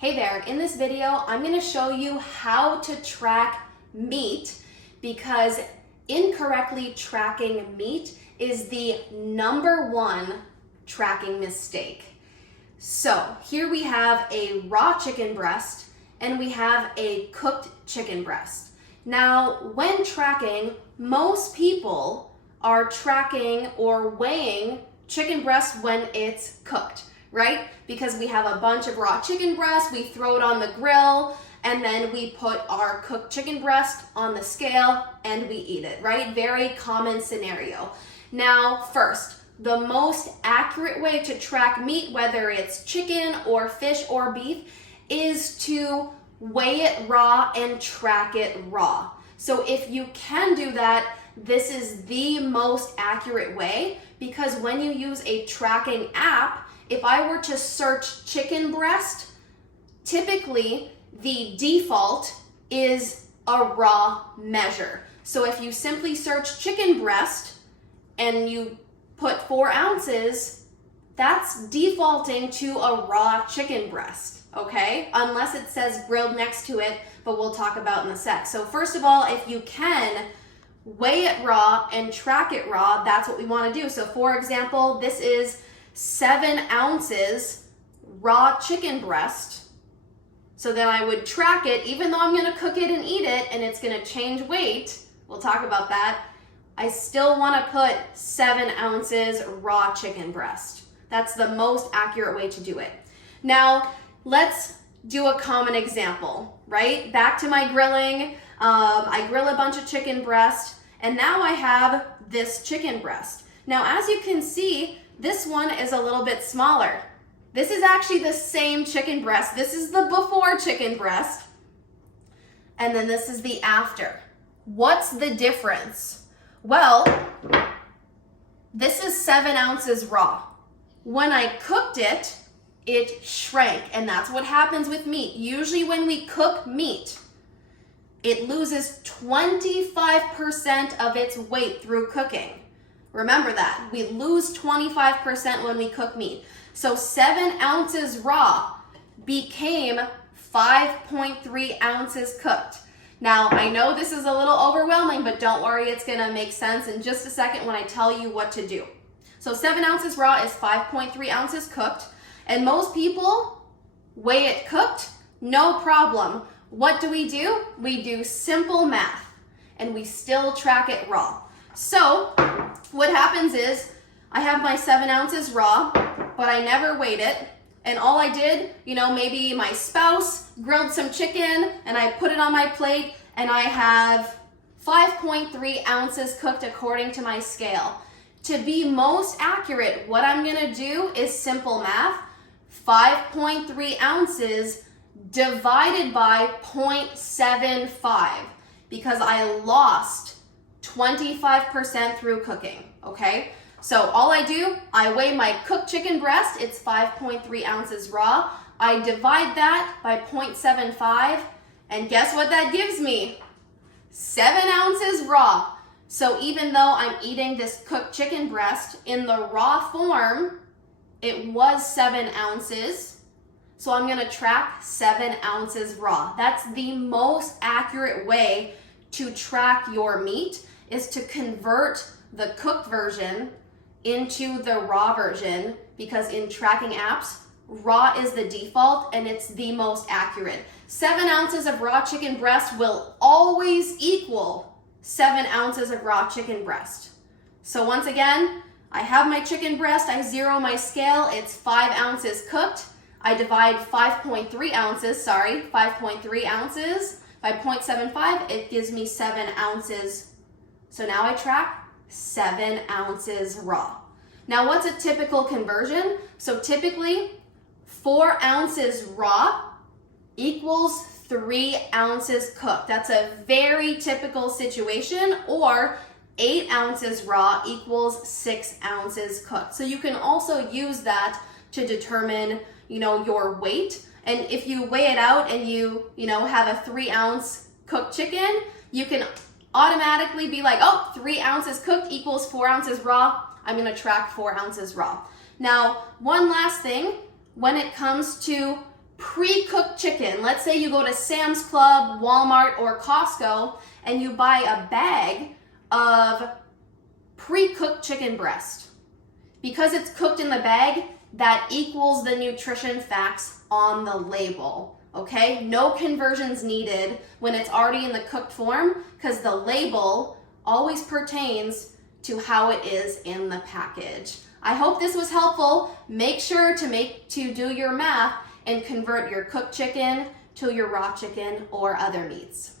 Hey there, in this video, I'm gonna show you how to track meat because incorrectly tracking meat is the #1 tracking mistake. So here we have a raw chicken breast and we have a cooked chicken breast. Now, when tracking, most people are tracking or weighing chicken breast when it's cooked, right? Because we have a bunch of raw chicken breast, we throw it on the grill, and then we put our cooked chicken breast on the scale and we eat it, right? Very common scenario. Now, first, the most accurate way to track meat, whether it's chicken or fish or beef, is to weigh it raw and track it raw. So if you can do that, this is the most accurate way, because when you use a tracking app, if I were to search chicken breast, typically the default is a raw measure. So if you simply search chicken breast and you put 4 ounces, that's defaulting to a raw chicken breast, okay? Unless it says grilled next to it, but we'll talk about in a sec. So first of all, if you can weigh it raw and track it raw, that's what we want to do. So for example, this is 7 ounces raw chicken breast. So then I would track it, even though I'm going to cook it and eat it and it's going to change weight. We'll talk about that. I still want to put 7 ounces raw chicken breast. That's the most accurate way to do it. Now, let's do a common example, right? Back to my grilling. I grill a bunch of chicken breast, and now I have this chicken breast. Now, as you can see, this one is a little bit smaller. This is actually the same chicken breast. This is the before chicken breast, and then this is the after. What's the difference? Well, this is 7 ounces raw. When I cooked it, it shrank, and that's what happens with meat. Usually when we cook meat, it loses 25% of its weight through cooking. Remember that. We lose 25% when we cook meat. So 7 ounces raw became 5.3 ounces cooked. Now, I know this is a little overwhelming, but don't worry, it's gonna make sense in just a second when I tell you what to do. So 7 ounces raw is 5.3 ounces cooked, and most people weigh it cooked, no problem. What do? We do simple math, and we still track it raw. So what happens is I have my 7 ounces raw, but I never weighed it. And all I did, maybe my spouse grilled some chicken and I put it on my plate and I have 5.3 ounces cooked according to my scale. To be most accurate, what I'm gonna do is simple math. 5.3 ounces divided by 0.75, because I lost 25% through cooking, okay? So all I do, I weigh my cooked chicken breast, it's 5.3 ounces raw. I divide that by 0.75, and guess what that gives me? 7 ounces raw. So even though I'm eating this cooked chicken breast in the raw form, it was 7 ounces. So I'm gonna track 7 ounces raw. That's the most accurate way to track your meat, is to convert the cooked version into the raw version, because in tracking apps, raw is the default and it's the most accurate. 7 ounces of raw chicken breast will always equal 7 ounces of raw chicken breast. So once again, I have my chicken breast, I zero my scale, it's 5 ounces cooked. I divide 5.3 ounces by 0.75, it gives me 7 ounces. So now I track 7 ounces raw. Now, what's a typical conversion? So typically 4 ounces raw equals 3 ounces cooked. That's a very typical situation. Or 8 ounces raw equals 6 ounces cooked. So you can also use that to determine, your weight. And if you weigh it out and you have a 3 ounce cooked chicken, you can automatically be like, 3 ounces cooked equals 4 ounces raw. I'm gonna track 4 ounces raw. Now, one last thing, when it comes to pre-cooked chicken. Let's say you go to Sam's Club, Walmart, or Costco and you buy a bag of pre-cooked chicken breast. Because it's cooked in the bag, that equals the nutrition facts on the label. Okay, no conversions needed when it's already in the cooked form, because the label always pertains to how it is in the package. I hope this was helpful. Make sure to do your math and convert your cooked chicken to your raw chicken or other meats.